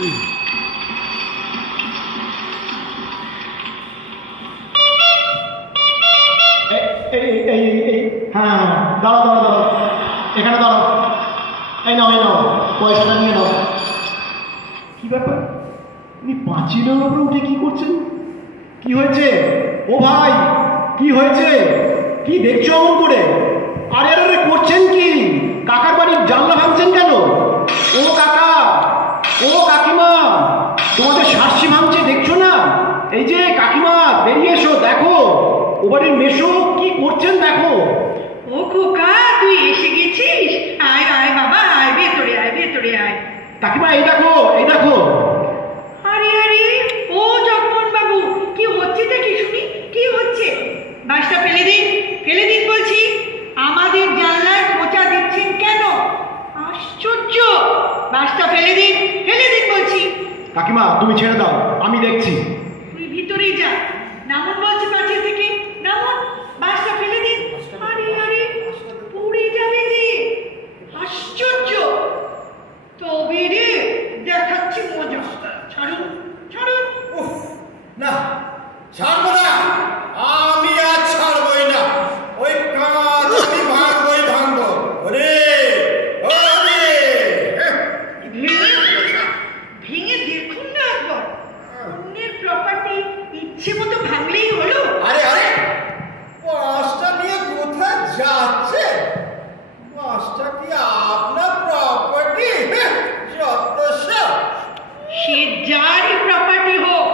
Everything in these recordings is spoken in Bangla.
হ্যাঁ, দাঁড়াও দাঁড়াও দাঁড়াও, এখানে দাঁড়াও। এই নাও, এই নাও, পয়সাটা নিয়ে নাও। কি ব্যাপার, উনি পাঁচিলের উপরে উঠে কি করছেন? কি হয়েছে ও ভাই, কি হয়েছে? কি দেখছো অমন করে? আরে আরে করছেন কি? কাকার বাড়ির জানলা ভাঙছেন কেন? ও কাকা, ও কাকিমা, তোমাদের শার্সি ভাঙছে দেখছো না? এই যে কাকিমা, বেরিয়ে এসো, দেখো ও বাড়ির মেশো কি করছেন দেখো। ও খোকা, তুই এসে গেছিস? আয় আয় বাবা, আয়, ভেতরে আয়, ভেতরে আয়। কাকিমা এই দেখো, এই দেখো। আরে আরে, ও জগমোহন বাবু, কি হচ্ছেটা কি শুনি? কি হচ্ছে? বাসটা ফেলে দিন, ফেলে দিন বলছি। আমাদের জানলায় খোঁচা দিচ্ছেন কেন? আশ্চর্য! বাসটা ফেলে দিন, ফেলে দিন বলছি। কাকিমা তুমি ছেড়ে দাও, আমি দেখছি। তুই ভিতরেই যা, নামুন বলছি পাঁচিল থেকে, নামুন, বাসটা ফেলে দিন। আরে আরে, পুড়ে যাবে যে। আশ্চর্য! তবে রে, দেখাচ্ছি মজা। ছাড়ুন, ছাড়ুন। উফ, না, ছাড়বো না, আমি আর ছাড়বই না। ওই কাজ আমি ভাঙবই ভাঙবো। ওরে ওরে, ভেঙে দেখুন না একবার। অন্যের প্রপার্টি ইচ্ছে মতো ভাঙলেই হলো। আরে আরে, বাসটা নিয়ে কোথায় যাচ্ছে? বাসটা কি আপনার প্রপার্টি? যত সব। সে যারই প্রপার্টি হোক,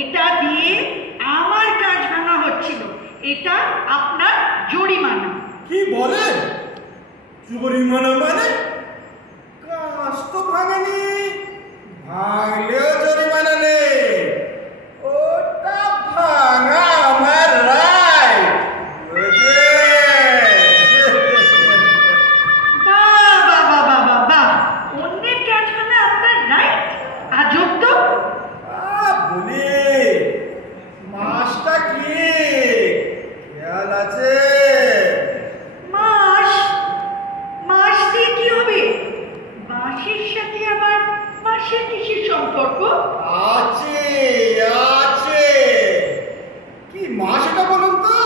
এটা দিয়ে আমার কাজ ভাঙা হচ্ছিল। এটা আপনার জরিমানা। কি বলেন? জরিমানা মানে? কাজ তো ভাঙেনি, ভাঙলেও জরিমানা নেই। ওটা ভাঙা আমার রাইট। বাহ বাহ বাহ বাহ বাহ বাহ, অন্যের কাজ ভাঙা আপনার রাইট? আজব তো। বলি, মাসটা কি খেয়াল আছে? মাস? মাস দিয়ে কি হবে? বাঁশের সাথে আবার মাসের কিসের সম্পর্ক? আছে আছে। কি মাস এটা বলুন তো?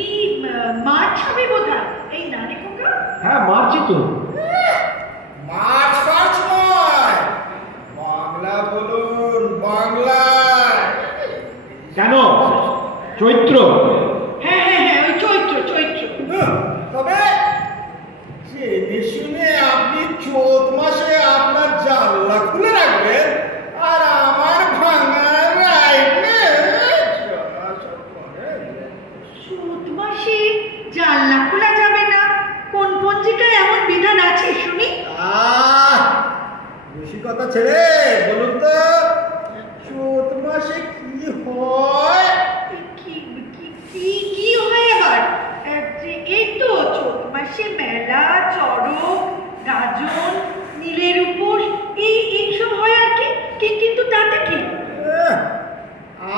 এই মার্চ হবে বোধহয়, এই না রে খোকা? হ্যাঁ মারছি তো। মার্চ ফার্চ নয়, বাংলা বলুন, বাংলায়। কেন? চৈত্র। হ্যাঁ হ্যাঁ হ্যাঁ, ওই চৈত্র, চৈত্র। তবে জেনে শুনে আপনি চৈত মাসে আপনার জানলা খুলে রাখবেন আর আমার ভাঙা রাইট নেই? চৈত মাসে জানলা খোলা যাবে না? কোন পঞ্জিকায় এমন বিধান আছে শুনি? বেশি কথা ছেড়ে বলুন তো, চৈত মাসে কি হয়? কি কি কি হয় আবার? এই তো চৈত মাসে মেলা, চড়ক, গাজন, নীলের উপোস, এইসব হয় আর কি। কিন্তু তাতে কি?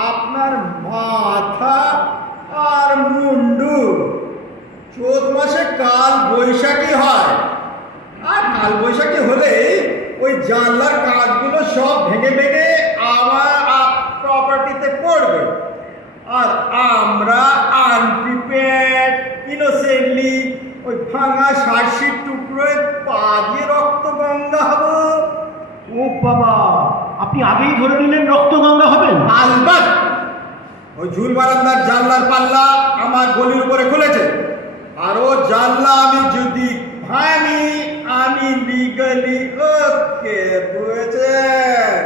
আপনার মাথা আর মুন্ডু। চৈত মাসে কাল বৈশাখী হয়, আর কাল বৈশাখী হলে ওই জানলার কাঁচগুলো সব ভেঙে ভেঙে আমার প্রপার্টিতে পড়বে, আর আমরা আনপ্রিপেয়ার্ড ইনোসেন্টলি ওই ভাঙা শার্সির টুকরোয় পা দিয়ে রক্ত গঙ্গা হব। ও বাবা, আপনি আগেই ধরে নিলেন রক্ত গঙ্গা হবেন? আলবাত। ওই ঝুল বারান্দার জানলার পাল্লা আমার গলির উপরে খুলেছে, আর ও জানলা আমি যদি ভাঙি, আমি লিগালি ওকে, বুঝেছেন?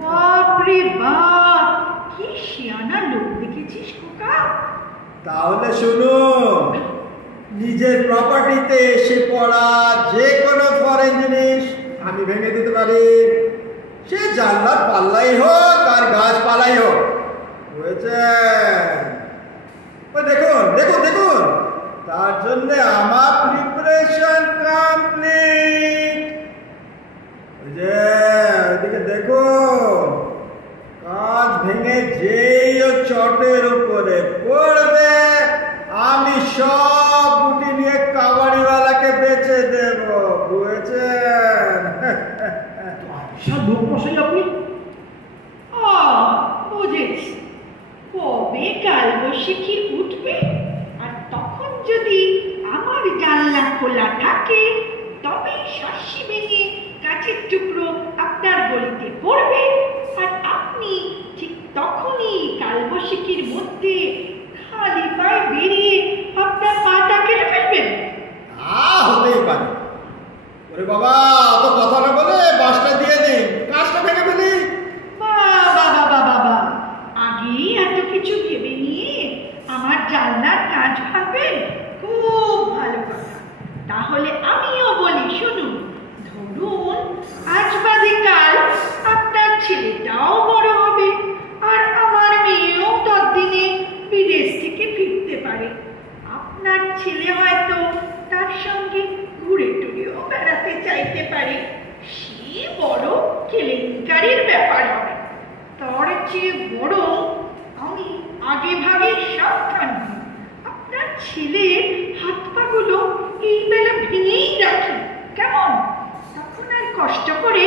বাপরে বাপ, কি শিয়ানা লোক দেখেছিস খোকা। তাহলে শুনুন, নিজের প্রপার্টিতে এসে পড়া যে কোনো ফরেন জিনিস আমি ভেঙে দিতে পারি, সে জানলার পাল্লাই হোক আর গাছপালাই হোক, বুঝেছেন? ওই দেখুন দেখুন দেখুন, তার জন্য আমার প্রিপারেশন কমপ্লিট। ওই যে ওইদিকে দেখুন, কাঁচ ভেঙে যেই ও চটের উপরে পড়বে, আমি সব গুটি নিয়ে কাবাড়িওয়ালাকে বেচে দেব, বুঝেছেন? মশাই আপনি? বুঝেছি, কবে কালবৈশাখী উঠবে আর তখন যদি আমার জানলা খোলা থাকে তবে শাসি ভেঙে গাছের টুকরো আপনার গলিতে পড়বে আর আপনি ঠিক তখনই কালবৈশাখীর মধ্যে খালি পায়ে বেরিয়ে আপনার পাটা কেটে ফেলবেন। হতেই পারে। ওরে বাবা, অত কথা না বলে বাসটা দিয়ে দিন, কাজটা ভেঙে ফেলি। বাবা, আগেই এত কিছু ভেবে নিয়ে আমার জানলার কাজ ভাববেন? খুব ভালো কথা। তাহলে আমিও বলি, শুনুন। ধরুন আজ বাদে কাল আপনার ছেলেটাও বড় হবে আর আমার মেয়েও ততদিনে বিদেশ থেকে ফিরতে পারে। আপনার ছেলে হয়তো তার সঙ্গে ঘুরে টুরেও বেড়াতে চাইতে পারে। সে বড় কেলেঙ্কারির ব্যাপার হবে। তার চেয়ে বড় আমি আগে ভাগে সাবধান হই। আপনার ছেলের হাত পাগুলো এই বেলা ভেঙেই রাখি, কেমন? তখন আর কষ্ট করে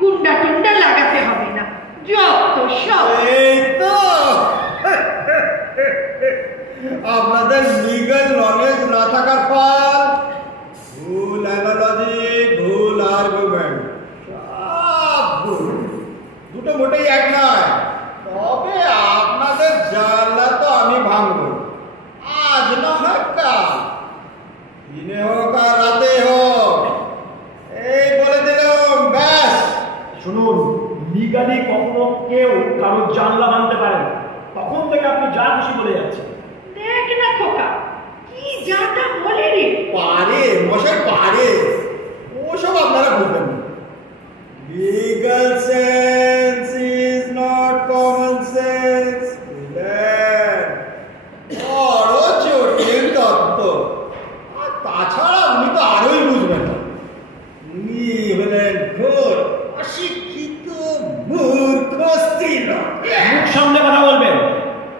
গুন্ডা টুন্ডা লাগাতে হবে না। যত সব। এই তো আপনাদের লিগ্যাল নলেজ না থাকার ফল। ভুল অ্যানালজি, ভুল আর্গুমেন্ট, সব ভুল। দুটো মোটেই এক নয়। তবে আপনাদের জানলা তো আমি ভাঙবো, আজ না হয় কাল, দিনে হোক আর রাতে হোক। এই বলে দিলাম, ব্যাস। শুনুন, লিগালি কখনো কেউ কারোর জানলা ভাঙতে পারে না। তখন থেকে আপনি যা খুশি বলে যাচ্ছেন। দেখ না খোকা, কি যাটা বলে রে। পারে মশাই, পারে। ওসব আপনারা বুঝবেন না। Legal sense is not common sense. বড় জটিল তত্ত্ব। আর তাছাড়া উনি তো আরোই বুঝবেন না। উনি হলেন ঘোর অশিক্ষিত মূর্খ স্ত্রীর। মুখ সামনে কথা বলবেন।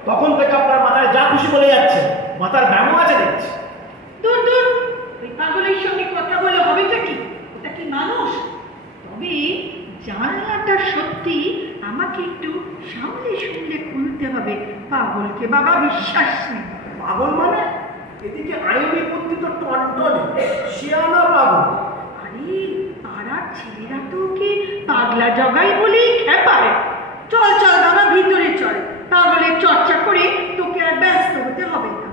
তখন থেকে আপনার মাথায় যা খুশি বলে যাচ্ছে। মাথার ব্যামো আছে দেখছি। দূর দূর, ওই পাগলের সঙ্গে কথা বলে হবেটা কি? ওটা কি মানুষ? তবে জানলাটা সত্যি আমাকে একটু সামলে সামলে খুলতে হবে। পাগলকে বাবা বিশ্বাস নেই। পাগল মানে? এদিকে আইনি বুদ্ধি তো টনটনে, শিয়ানা পাগল। আরে পাড়ার ছেলেরা তো ওকে পাগলা জগাই বলেই খেপায়। চল চল বাবা, ভিতরে চল। পাগলের চর্চা করে তোকে আর ব্যস্ত হতে হবে না।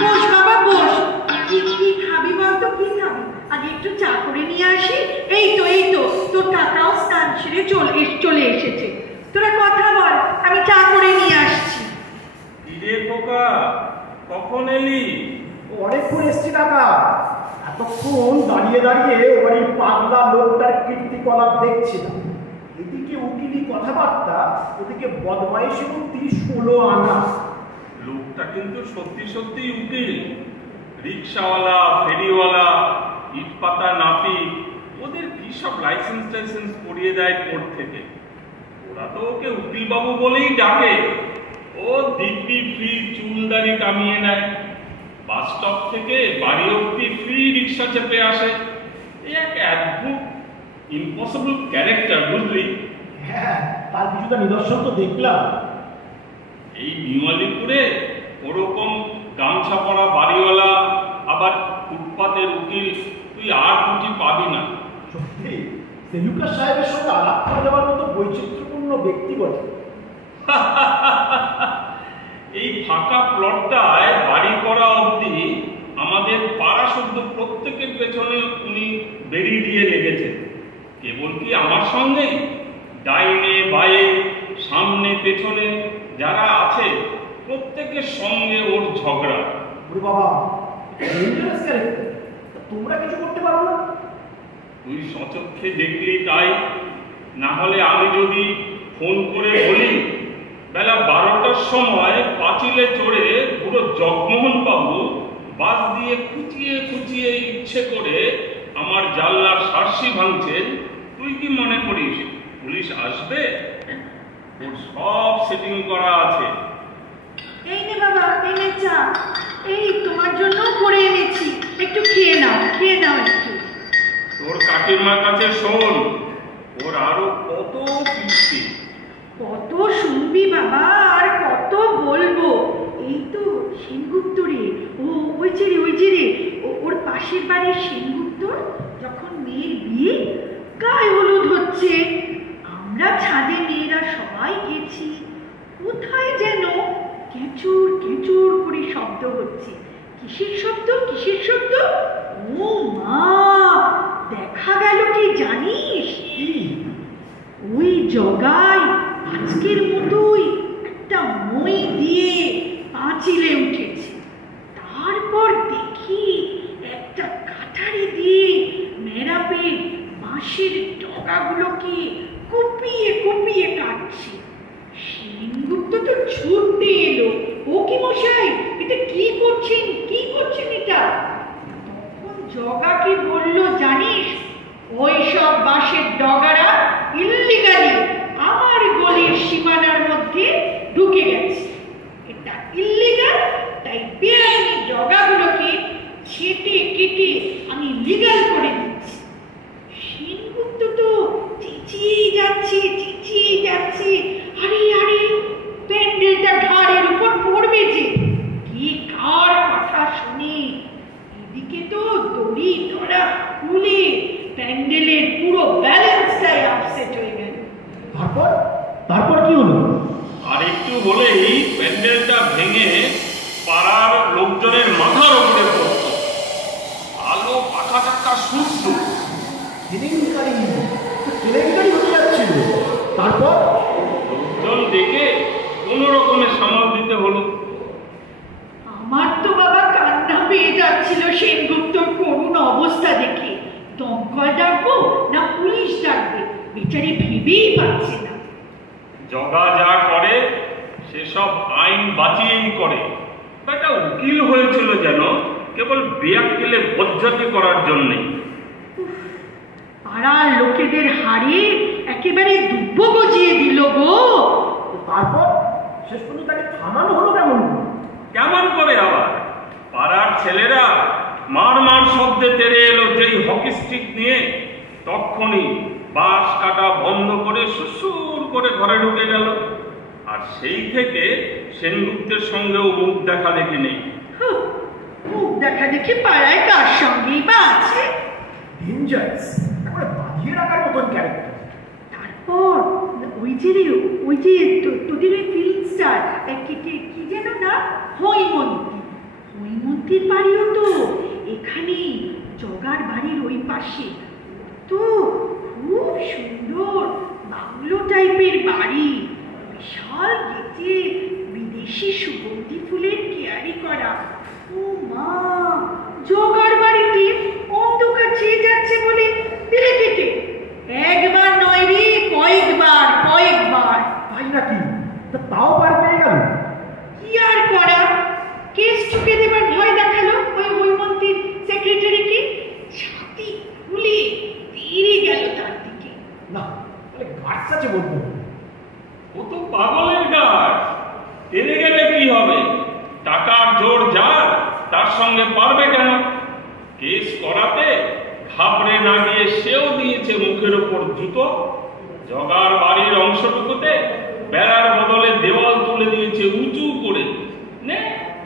বস বাবা, বস। কি খাবি বলতো? কি খাবি? আগে একটু চা করে নিয়ে আসি। এই তো তোর কাকাও স্নান সেরে চলে এসেছে। তোরা কথা বল, আমি চা করে নিয়ে আসছি। কিরে খোকা, কখন এলি? অনেকক্ষণ এসছি কাকা। এতক্ষণ দাঁড়িয়ে দাঁড়িয়ে ওই পাগলা লোকটার কীর্তিকলাপ দেখছিলাম। এদিকে উকিলি কথাবার্তা, ওদিকে বদমাইশি বুদ্ধি 16 আনা। লোকটা কিন্তু সত্যি সত্যি উকিল। রিক্সাওয়ালা, ফেরিওয়ালা, ইটপাতা নাপিত, ওদের কি সব লাইসেন্স করিয়ে দেয় কোর্ট থেকে। ওরা তো ওকে উকিল বাবু বলেই ডাকে। ও দিব্যি ফ্রি চুলদারি কামিয়ে নেয়। বাস স্টপ থেকে বাড়ি অব্দি ফ্রি রিক্সা চেপে আসে। এক অদ্ভুত ইম্পসিবল ক্যারেক্টার, বুঝলি? হ্যাঁ, তার কিছুটা নিদর্শন তো দেখলাম। এই নিউ আলিপুরে ওরকম গামছা পরা বাড়িওয়ালা আবার ফুটপাতের উকিল তুই আর দুটি পাবি না। সত্যি সেলুকার সাহেবের সঙ্গে আলাপ করে দেওয়ার মতো বৈচিত্র্যপূর্ণ ব্যক্তি বটে। এই ফাঁকা প্লটটায় বাড়ি করা অবধি আমাদের পাড়া শুদ্ধ প্রত্যেকের পেছনে উনি বেরিয়ে দিয়ে লেগেছেন। কেবল কি আমার সঙ্গে, ডাইনে বায়ে সামনে পেছনে যারা আছে প্রত্যেকের সঙ্গে ওর ঝগড়া। ওরে বাবা, ডেঞ্জারাস ক্যারেক্টার। তোমরা কিছু করতে পারো না? তুই সচক্ষে দেখলি তাই। না হলে আমি যদি ফোন করে বলি বেলা 12টার সময় পাঁচিলে চড়ে পুরো জগমোহন বাবু বাস দিয়ে খুঁচিয়ে খুঁচিয়ে ইচ্ছে করে আমার জানলার সার্সি ভাঙছেন, তুই কি মনে করিস পুলিশ আসবে? ওর সব সেটিং করা আছে। এই নে বাবা, এই নে চা। এই তোমার জন্য করে এনেছি, একটু খেয়ে নাও একটু। তোর কাকিমার কাছে শোন, ওর আরো কত কীর্তি। কত শুনবি বাবা, আর কত বলবো। এই তো সেনগুপ্ত রে, ওই যে রে ওর পাশের বাড়ির সেনগুপ্ত যখন মেয়ের বিয়ে, গায়ে হলুদ হচ্ছে, আমরা ছাদে মেয়েরা সবাই গেছি, কোথায় যেন কেঁচুর কেঁচুর করে শব্দ হচ্ছে। কিসের শব্দ, কিসের শব্দ? ও মা, দেখা গেল কি জানিস? ওই জগায় আজকের মতোই একটা মই দিয়ে পাঁচিলে উঠেছে। তারপর দেখি একটা কাঠারি দিয়ে মেরাপে বাঁশের ডগাগুলোকে কুপিয়ে কুপিয়ে কাটছে। সেনগুপ্ত তো ছুটতে এলো, ও কি মশাই, এটা কি করছেন, কি করছেন এটা? তখন জগা কি বলল জানিস? ওই সব বাঁশের ডগারা ইল্লিগালি আমার গলির সীমানার মধ্যে ঢুকে গেছে। এটা ইল্লিগাল, তাই বেআইনি ডগাগুলোকে ছেটে কেটে আমি লিগাল করে দিচ্ছি। সেনগুপ্ত তো চেঁচিয়ে যাচ্ছে, আরে আরে প্যান্ডেলটা ঘাড়ের উপর পড়বে যে, কি কার কথা শুনে। এদিকে তো দড়ি ধরা খুলে প্যান্ডেলের পুরো ব্যালেন্সটাই আপসেট হয়ে গেল। তারপর কি হলো? আর একটু বলেই প্যান্ডেলটা ভেঙে পাড়ার লোকজনের মাথার উপরে পড়ত। আলো পাখা টাকা শুনত, কেলেঙ্কারি হতে যাচ্ছিল। তারপর লোকজন দেখে কোনো রকমে সামাল দিতে হলো। আমার তো বাবা কান্না পেয়ে যাচ্ছিল সেনগুপ্তর করুণ অবস্থা দেখে। দমকল ডাকবো না পুলিশ ডাকবে, বেচারি ভেবেই পাচ্ছে না। জগা যা করে সেসব আইন বাঁচিয়েই করে। একটা উকিল হয়েছিল যেন কেবল বেয়াক্কেলে বজ্জাতি করার জন্যে। পাড়ার লোকেদের হারিয়ে একেবারে দুব্ব গজিয়ে দিল গো। তারপর শেষ পর্যন্ত তাকে থামানো হলো কেমন করে আবার? পাড়ার ছেলেরা মার মার শব্দে তেড়ে এলো যেই হকি স্টিক নিয়ে, তখনই বাঁশ কাটা বন্ধ করে সুসুর করে ঘরে ঢুকে গেল। আর সেই থেকে সেনগুপ্তের সঙ্গেও মুখ দেখা দেখি নেই। মুখ দেখা দেখি পাড়ায় কার সঙ্গেই বা আছে? ডেঞ্জারাস, একবারে বাঁধিয়ে রাখার মতন ক্যারেক্টার। তারপর ওই যে তোদের ওই ফিল্ম স্টার কি যেন না, হৈমন্তীর বাড়িও তো এখানে, জগার বাড়ির ওই পাশে। তো খুব সুন্দর বাংলো টাইপের বাড়ি, বিশাল গেটে বিদেশি সুগন্ধি ফুলের কেয়ারি করা। ও মা, জগার বাড়িতে অন্ধকার চেয়ে যাচ্ছে বলে দিলে কেটে একবার নয় রে, কয়েকবার। তাই নাকি? তাও পার পেয়ে গেল। কি আর করা, কেস চুকে দেবার ভয় দেখালো ওই হৈমন্তীর সেক্রেটারিকে। ছাতি খুলে তেড়ে গেল তার দিকে। না, তাহলে গাছ আছে বলতে হবে। ও তো পাগলের গাছ, তেড়ে গেলে কি হবে? টাকার জোর যার, তার সঙ্গে পারবে কেন? কেস করাতে ঘাবড়ে না গিয়ে সেও দিয়েছে মুখের উপর জুতো। জগার বাড়ির অংশটুকুতে বেড়ার বদলে দেওয়াল তুলে দিয়েছে উঁচু করে। নে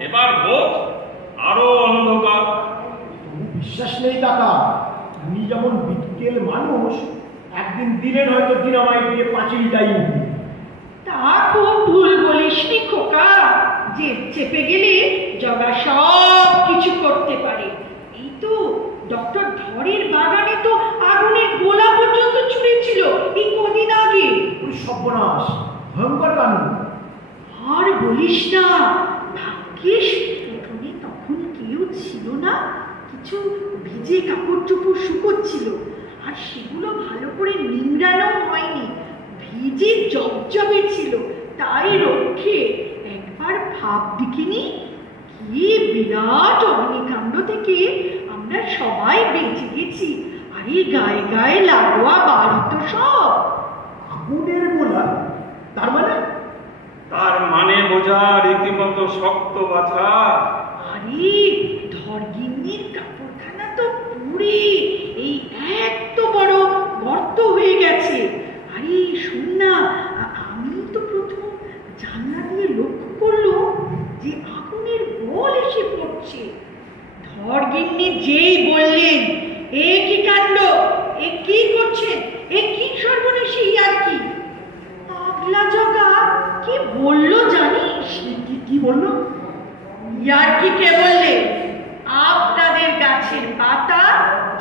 এবার বোধ আরো অন্ধকার। বিশ্বাস নেই কাকা, উনি যেমন বিকেল মানুষ, একদিন দিলেন হয়তো দিনামাই দিয়ে পাঁচিলটাই উঠবে। তা খুব ভুল বলিসনি খোকা, যে চেপে গেলে জগা সব কিছু করতে পারে। এই তো ডক্টর ধরের বাগানে তো আগুনের গোলা পর্যন্ত ছুঁড়েছিল এই কদিন আগে। ওই সর্বনাশ, ভয়ঙ্কর কাণ্ড। আর বলিস না, ভাগ্যিস উঠোনে তখন কেউ ছিল না, কিছু ভিজে কাপড় চোপড় শুকোচ্ছিল, আর সেগুলো ভালো করে নিংড়ানো হয়নি, ভিজে জবজবে ছিল, তাই রক্ষে একবার ভাব দেখিনি। কি বিরাট অগ্নিকাণ্ড থেকে আমরা সবাই বেঁচে গেছি। আরে গায়ে গায়ে লাগোয়া বাড়ি তো সব। আগুনের গোলা? তার মানে বোঝা রীতিমতো শক্ত বাছা। আরে ধরগিন্নির কাপড়খানা তো উড়ে এই এত বড় গর্ত হয়ে গেছে। আরে শোন না, আমি তো প্রথম জানলা দিয়ে লক্ষ্য করলো যে আগুনের বল এসে পড়ছে। ধরগিন্নি যেই বললেন, এ কি কাণ্ড, এ কি করছেন, এ কি সর্বনাশী আর কি, আগলা জগা কি বললো জানিস? কি বললো? ইয়ার কি কে বললে? আপনাদের গাছের পাতা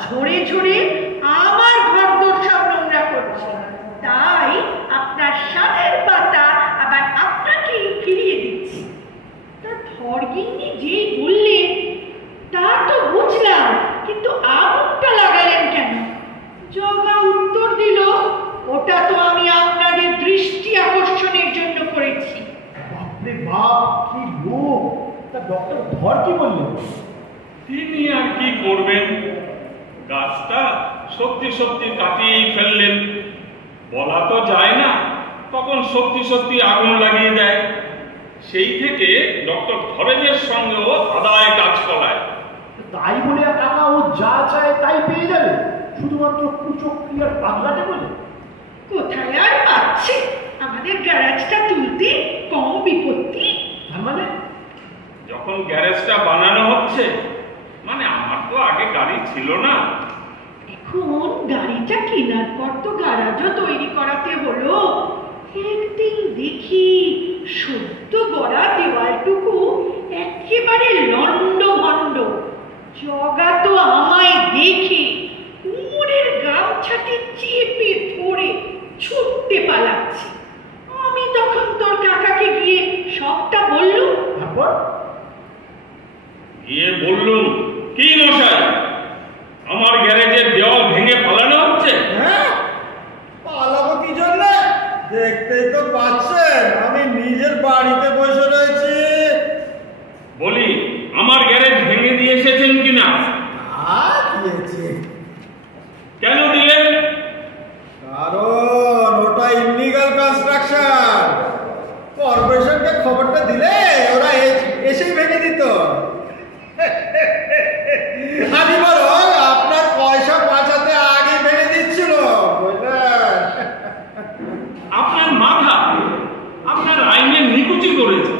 ঝরে ঝরে আমার ঘরদোর সব নোংরা করছে, তাই আপনার শালের পাতা আবার আপনাকে ফিরিয়ে দিচ্ছি। তা ধরগিন্নি যেই বললেন তা তো বুঝলাম, কিন্তু আগুনটা লাগালেন কেন? জগা উত্তর দিল, ওটা তো আমি আপনাদের দৃষ্টি আকর্ষণের জন্য করেছি। বাপরে বাপ, কি লোক! তা ডক্টর ধর কি বললেন? তিনি আর কি করবেন, গাছটা সত্যি সত্যি কাটিয়েই ফেললেন। বলা তো যায় না, তখন সত্যি সত্যি আগুন লাগিয়ে দেয়। সেই থেকে ডক্টর ধরেজের সঙ্গেও আদায় কাজ করায়। তাই বলে কাকা ও যা চায় তাই পেয়ে যাবে, শুধুমাত্র কুচক্রি আর পাগলাটে বলে? কোথায় আর পাচ্ছে, আমাদের গ্যারাজটা তুলতে কম বিপত্তি। তার মানে যখন গ্যারেজটা বানানো হচ্ছে, মানে আমার তো আগে গাড়ি ছিল না, এখন গাড়িটা কেনার পর তো গ্যারাজও তৈরি করাতে হলো। একদিন দেখি সদ্য গড়া দেওয়ালটুকু একেবারে লন্ড ভন্ড। জগা তো আমায় দেখে কোমরের গামছাটি চেপে ধরে ছুটতে পালাচ্ছে। আমি তখন তোর কাকাকে গিয়ে সবটা বললুম। তারপর গিয়ে বললুম, কি মশাই, আমার গ্যারেজের দেওয়াল ভেঙে পালানো হচ্ছে? হ্যাঁ, পালাবো কি জন্য? দেখতেই তো পাচ্ছেন আমি নিজের বাড়িতে বসে রয়েছি। বলি, আমার গ্যারেজ ভেঙে দিয়ে এসেছেন কিনা? দিয়েছি। কেন দিলেন? কারণ ওটা ইলিগাল কনস্ট্রাকশন। কর্পোরেশনকে খবরটা দিলে ওরা এসেই ভেঙে দিত। আমি বরং আপনার পয়সা বাঁচাতে আগে ভেঙে দিচ্ছিল, বুঝলেন? আপনার মাথা, আপনার আইনের নিকুচি করেছে।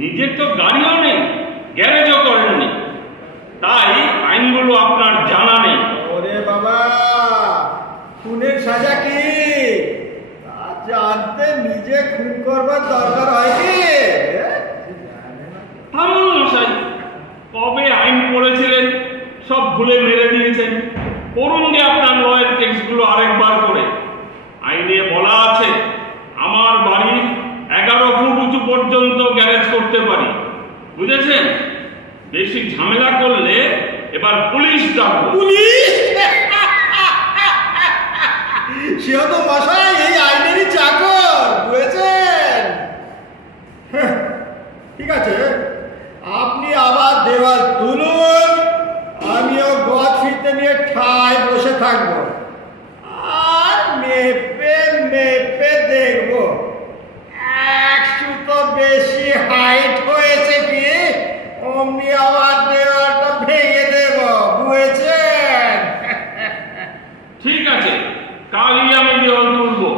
নিজের তো গাড়িও নেই, গ্যারেজও করেননি, তাই আইনগুলো আপনার জানা নেই। ওরে বাবা, খুনের সাজা কি তা জানতে নিজে খুন করবার দরকার হয় কি? থামুন মশাই, কবে আইন পড়েছিলেন সব ভুলে মেরে দিয়েছেন। পড়ুন যে আপনার লয়ের টেক্সটগুলো আরেকবার করে। আইনে বলা আছে, আমার বাড়ির 11 ফুট উঁচু পর্যন্ত গ্যারেজ করতে পারি, বুঝেছেন? বেশি ঝামেলা করলে এবার পুলিশ ডাকবো। পুলিশ? সেও তো মশাই এই আইনেরই চাকর, বুঝেছেন? ঠিক আছে, আপনি আবার দেওয়াল তুলুন, আমিও গজ ফিরতে নিয়ে ঠায় বসে থাকবো আর মেপে মেপে দেখবো 1 সুতো বেশি হাইট হয়েছে কি, অমনি আবার দেওয়ালটা ভেঙে দেব, বুঝেছেন? ঠিক আছে, কালই আমি দেওয়াল তুলবো,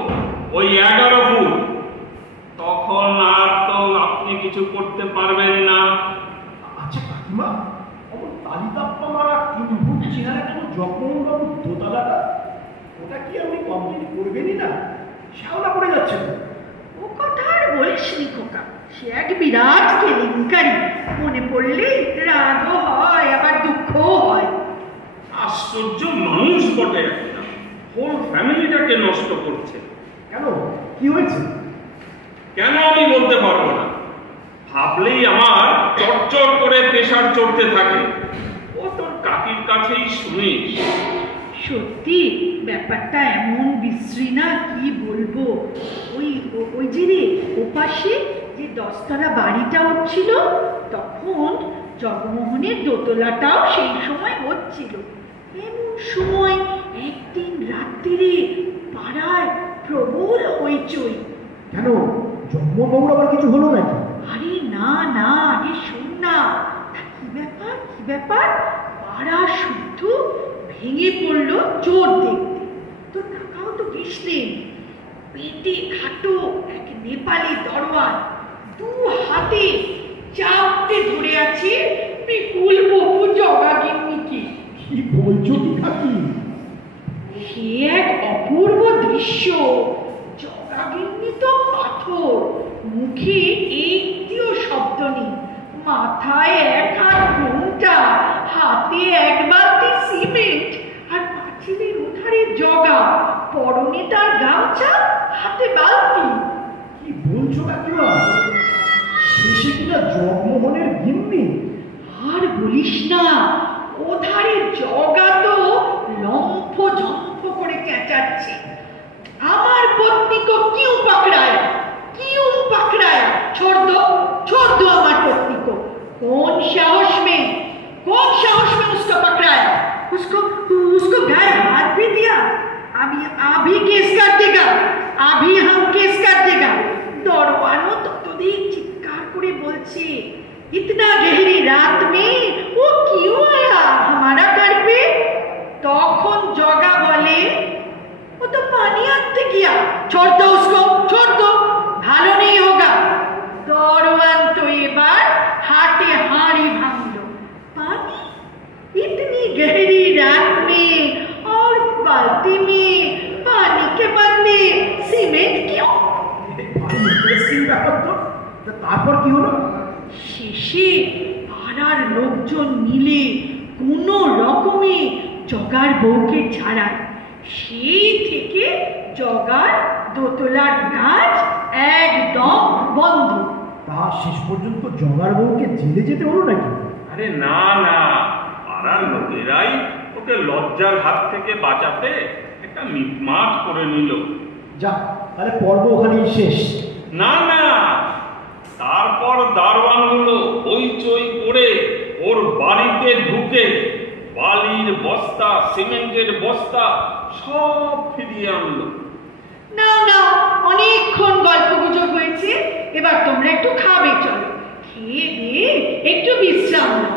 ওই 11 ফুট। তখন আর তো আপনি কিছু করতে পারবেন না। আচ্ছা কাকিমা, অমন তালিতাপ্পা মারা 3 ফুট চেহারা কেন জগমোহনবাবু দোতলাটা, ওটা কি আপনি কমপ্লিট করবেনই না? শ্যাওলা পড়ে যাচ্ছে তো। ও কথা আর বলিস নি খোকা, সে এক বিরাট কেলেঙ্কারি। মনে পড়লে রাগও হয় আবার দুঃখও হয়। আশ্চর্য মানুষ বটে একটা, হোল ফ্যামিলিটাকে নষ্ট করছে। কেন, কি হয়েছে? কেন আমি বলতে পারবো না, ভাবলেই আমার চটচট করে প্রেশার চড়তে থাকে। ও তোর কাকির কাছেই শুনিস। সত্যি ব্যাপারটা এমন বিশ্রী না, কি বলবো। ওই যে রে, ওপাশে যে 10 তলা বাড়িটা উঠছিল, তখন জগমোহনের দোতলাটাও সেই সময় হচ্ছিল। এমন সময় একদিন রাত্রিরে পাড়ায় প্রবল হইচই। কেন, জগমোহনবাবুর আবার কিছু হলো নাকি? আরে না না, আগে শোন না। কি ব্যাপার পাড়া শুদ্ধ সাধু ভেঙে পড়ল চোর দেখতে। তো টাকাও তো গেছলেন। পেটে খাটো এক নেপালি দরওয়ান, দু হাতে চাপটে ধরে আছে বিপুল বাবু জগা গিন্নিকে। কি বলছো কি কাকি? সে এক অপূর্ব দৃশ্য। জগা গিন্নি তো পাথর, মুখে একটিও শব্দ নেই, মাথায় এক হাত ঘোমটা, হাতে এক বালতি সিমেন্ট, আর পাঁচিলের উধারে জগা, পরনে তার গামছা, হাতে বালতি। কি বলছো কাকিমা? শেষে কিনা জগমোহনের গিন্নি? আর বলিস না, ওধারে জগা তো লম্ফ ঝম্ফ করে চেঁচাচ্ছে, আমার পত্নী को क्यों पकड़ाया, क्यों पकड़ाया, छोड़ दो আমার पत्नी को। कौन साहस में उसको पकड़ाया, उसको गाय हाथ भी दिया, अभी केस कर देगा, अभी हम केस कर देगा। दरवानो तो देख चित्कार करे बोलছে, इतना गहरी रात में वो क्यों आया हमारा घर पे। তখন জগা বলে, वो तो पानी आनते गया, छोड़ दो उसको, छोड़ दो, भालो नहीं होगा। दरवान तो एबार हाटे हाड़ी भांगलो, पानी इतनी गहरी रात में और बाल्टी में पानी के बदले सीमेंट क्यों। ইন্টারেস্টিং ব্যাপার তো। তারপর কি হলো? শেষে পাড়ার লোকজন মিলে কোনো রকমে জগার বউকে ছাড়ায়। সেই থেকে জগার দোতলার কাজ একদম বন্ধ। তা শেষ পর্যন্ত জগার বউকে জেলে যেতে হলো নাকি? আরে না না, পাড়ার লোকেরাই ওকে লজ্জার হাত থেকে বাঁচাতে একটা মিটমাট করে নিল। যা, তাহলে পর্ব ওখানেই শেষ। না না, তারপর দারোয়ানগুলো হইচই করে ওর বাড়িতে ঢুকে বালির বস্তা, সিমেন্টের বস্তা সব ফিরিয়ে আনলো। নাও অনেকক্ষণ গল্প গুজব হয়েছে, এবার তোমরা একটু খাবে, চলো খেয়ে দিয়ে একটু বিশ্রাম নাও।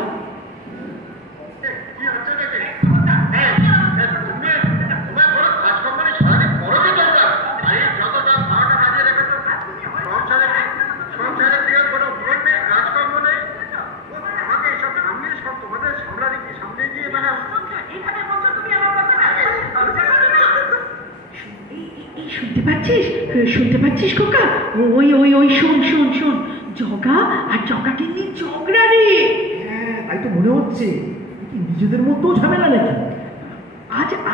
শুনতে পাচ্ছিস খোকা? ওই শোন, জগা আর জগা গিন্নির ঝগড়া রে। হ্যাঁ, তাই তো মনে হচ্ছে। কি নিজেদের মধ্যেও ঝামেলা নাকি?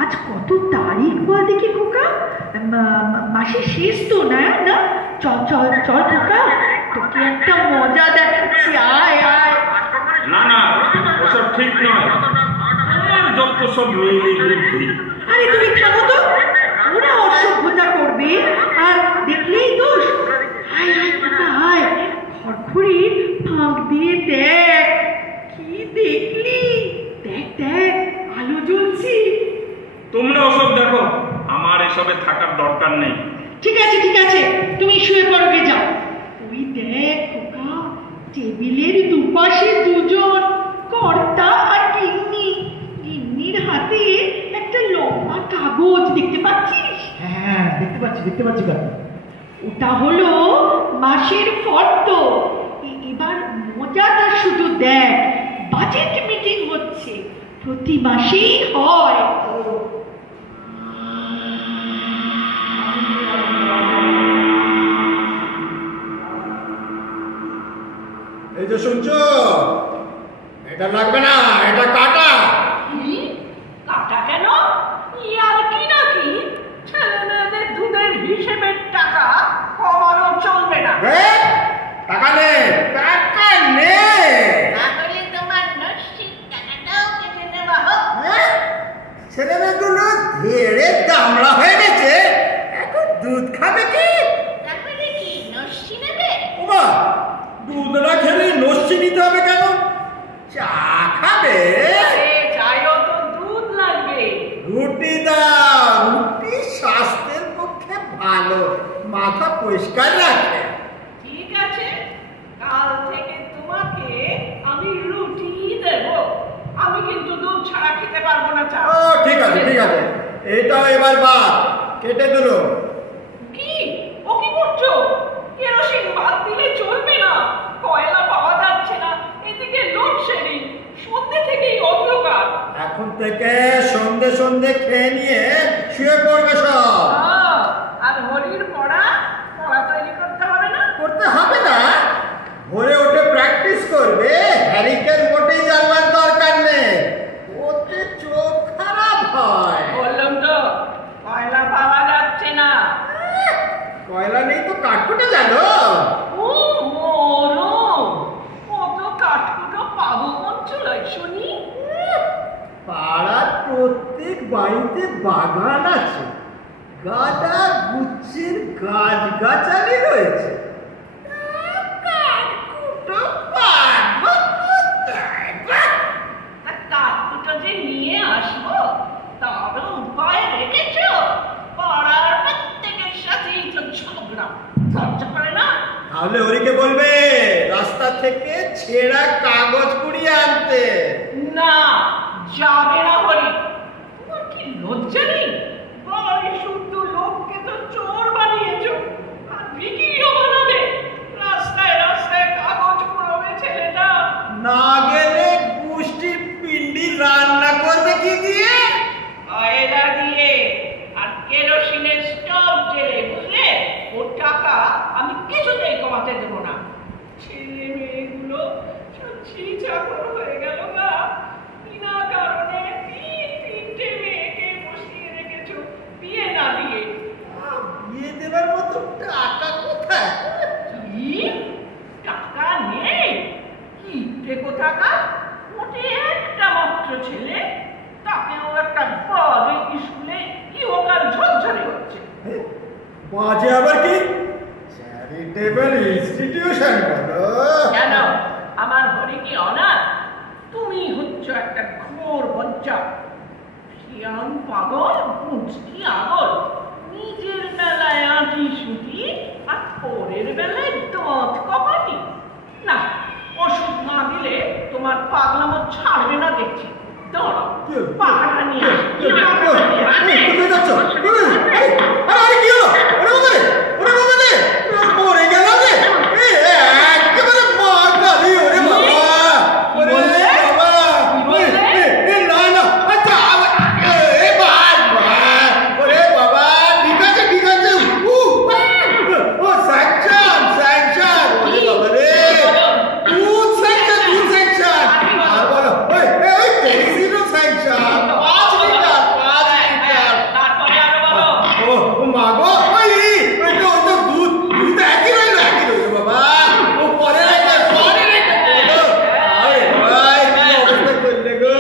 আজ কত তারিখ বল দেখি খোকা? মাসের শেষ তো, না? চল খোকা, তোকে একটা মজা দেখাচ্ছি, আয়। না না, ওসব ঠিক নয়, আমার যত সব মেয়ে বুদ্ধি। আরে তুমি থামো তো, ওরা অসভ্যতা করবে আর দেখলেই দোষ। আয় খোকা, আয়, খড়খড়ির ফাঁক দিয়ে দেখ। কি দেখলি? দেখ আলো জ্বলছে। তোমরা ওসব দেখো, আমার এসবে থাকার দরকার নেই। ঠিক আছে, তুমি শুয়ে পড়বে, যাও। ওই দেখ খোকা, টেবিলের দুপাশে দুজন, কর্তা আর গিন্নির হাতে একটা লম্বা কাগজ, দেখতে পাচ্ছিস? হ্যাঁ, দেখতে পাচ্ছি কাকি। ওটা হলো মাসের ফর্দ। এবার মজাটা শুধু দেখ, বাজেট মিটিং হচ্ছে, প্রতি মাসেই হয়। এই যে শুনছো, এটা লাগবে না, এটা কাটা। কাটা কেন? ইয়ার কি নাকি? ছেলে মেয়েদের দুধের হিসেবের টাকা কমানো চলবে না। টাকা নে। তাহলে তোমার নস্যির টাকাটাও কেটে নেওয়া হোক। ছেলেমেয়েগুলো ধেড়ে দামড়া হয়ে গেছে, এখন দুধ খাবে কি? তারপরে কি নস্যি নেবে? ওমা, দুধ না খেলে নস্যি নিতে হবে কেন? চা খাবে? চাইও তো দুধ লাগবে। রুটি দাও, রুটি স্বাস্থ্যের পক্ষে ভালো, মাথা পরিষ্কার রাখে। ঠিক আছে, কাল থেকে তোমাকে আমি রুটি দেব। আমি কিন্তু দুধ ছাড়া খেতে পারবো না চা। ও ঠিক আছে ঠিক আছে, এটাও এবার বাদ কেটে দিল। কি ও কি করছো? কেরোসিন বাদ দিলে চলবে না, কয়লা পাওয়া যাচ্ছে না, এদিকে লোডশেডিং, সন্ধ্যে থেকেই অন্ধকার। এখন থেকে সন্ধে সন্ধে খেয়ে নিয়ে শুয়ে পড়বে সব। আর হরির পড়া তৈরি করতে হবে না? করতে হবে না, ভোরে উঠে প্র্যাকটিস করবে। হ্যারিকেন মোটেই জানবার দরকার নেই, ওতে চোখ খারাপ হয়। বললাম তো কয়লা পাওয়া যাচ্ছে না। কয়লা নেই তো কাঠকুটে জানো। ও মরম, কত কাঠকুটো পাবো কোন চুলোয় শুনি? পাড়ার প্রত্যেক বাড়িতে বাগান আছে, গাদা গুচ্ছের গাছ গাছালি রয়েছে। কাঠকুটো পাবো কোথায়? আর কাঠকুটো যে নিয়ে আসবো তারও উপায় রেখেছো? পাড়ার প্রত্যেকের সাথেই তো ঝগড়া, লজ্জা করে না? তাহলে হরিকে বলবে রাস্তা থেকে ছেঁড়া কাগজ কুড়িয়ে আনতে। না, যাবে না হরি। তোমার কি লজ্জা নেই? বাড়ি শুদ্ধ লোককে তো চোর বানিয়েছো, আর ভিখিরিও বানাবে। রাস্তায় রাস্তায় কাগজ কুড়াবে ছেলেটা। না গেলে গুষ্টি পিন্ডি রান্না করবে কি দিয়ে? কয়লা দিয়ে আর কেরোসিনের স্টোভ জেলে, বুঝলে? ওর টাকা আমি কিছুতেই কমাতে দেবো না। ছেলে মেয়েগুলো সব ছিচাকর হয়ে গেল না, বিনা কারণে তিনটে মেয়েকে বসিয়ে রেখেছো বিয়ে না দিয়ে। বিয়ে দেবার মতো টাকা কোথায়? কি টাকা নেই? কি টেকো টাকা? মোটে একটা মাত্র ছেলে, তাকেও একটা বাজে স্কুলে কি হোকার ঝরঝরে হচ্ছে। বাজে আবার কি? চ্যারিটেবল ইনস্টিটিউশন বলো। জানো আমার হরি কি অনাথ? তুমি হচ্ছ একটা ঘোর বজ্জা, শিয়ান পাগল, মুচকি আগল। নিজের বেলায় আঁটি সুটি আর পরের বেলায় দাঁত কপাটি। না, ওষুধ না দিলে তোমার পাগলামো ছাড়বে না দেখছি। দাঁড়াও, পাখাটা নিয়ে কোথায় যাচ্ছ? আরে কি হলো? ওরে বাবা রে, মরে গেল রে। একেবারে মার গালি। ওরে বাবা, ওরে বাবা, না না, আচ্ছা এ ভাই, ওরে বাবা, ঠিক আছে ঠিক আছে। ও স্যাংশন স্যাংশন, ওরে বাবা রে, দুধ স্যাংশন দুধ স্যাংশন। আর বলো ওই কেরোসিনও স্যাংশন, 5 লিটার 5 লিটার। তারপরে আরো বলো। ও মাগো, ওই তো দুধ দুধ একই রইল বাবা। ও পরে রেখে বলো। আরে ভাই কি অবস্থা করলে গো?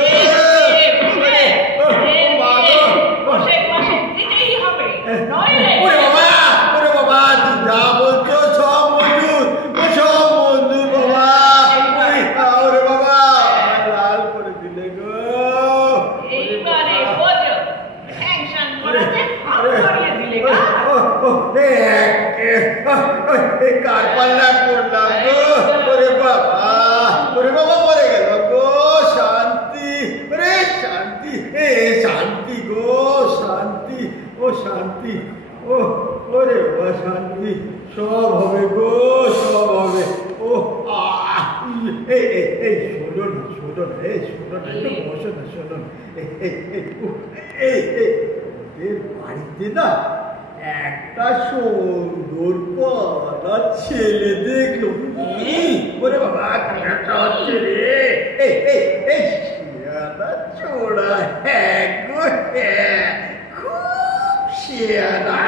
বসে বসে দিতেই হবে, নইলে ওরে বাবা তুই যা বলছো সব মঞ্জুর, ও সব মঞ্জুর বাবা। ওরে বাবা লাল করে দিলে গো। এইবারে বোঝো, স্যাংশন করাতে হাত ধরিয়ে দিলে গা। কার পাল্লা করলাম গো। ওরে বাবা মরে গেল গো। শান্তি, ওরে শান্তি, শান্তি গো শান্তি, ও শান্তি, ও ওরে বাবা শান্তি। সব হবে গো সব হবে। ও এই শোনো না শোনো না, এই শোনো না, একটু বসো না, শোনো না। ওদের বাড়িতে না একটা সুন্দর পাড়া ছেলে দেখলো। ওরে বাবা কাটা হচ্ছে রে। এই শিয়ানা চোরা, হ্যাঁ গো হ্যাঁ, খুব শিয়ানা।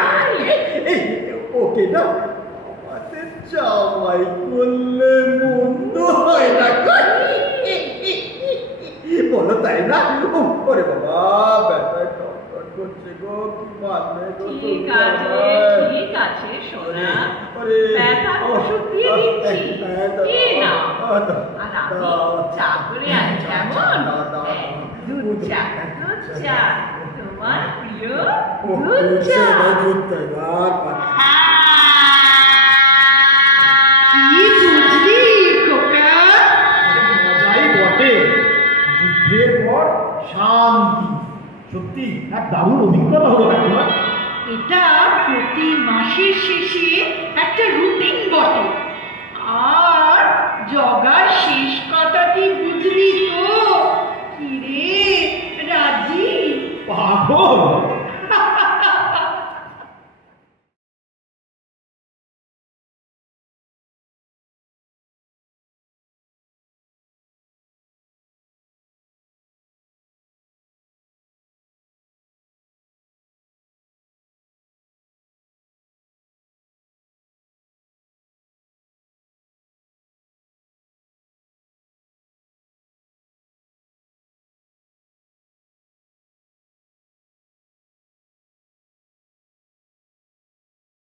ওকে না আমাদের জামাই করলে মন্দ হয় না গো। বলো তাই না? ওরে বাবা ব্যথা কটকট করছে গো, কি মারবে গো। ঠিক আছে সোনা, ব্যথার ওষুধ দিয়ে দিচ্ছি, এই নাও। আর আমি চা করে আনি, কেমন? দুধ চা তোমার প্রিয় দুধ চা। কি বুঝলি খোকা? মজাই বটে, যুদ্ধের পর শান্তি। সত্যি এক দারুণ অভিজ্ঞতা হলো কাকিমা। এটা প্রতি মাসের শেষে একটা রুটিন বটে। আর জগার শেষ কথা কি বুঝলি তো? কিরে রাজি? পাগল,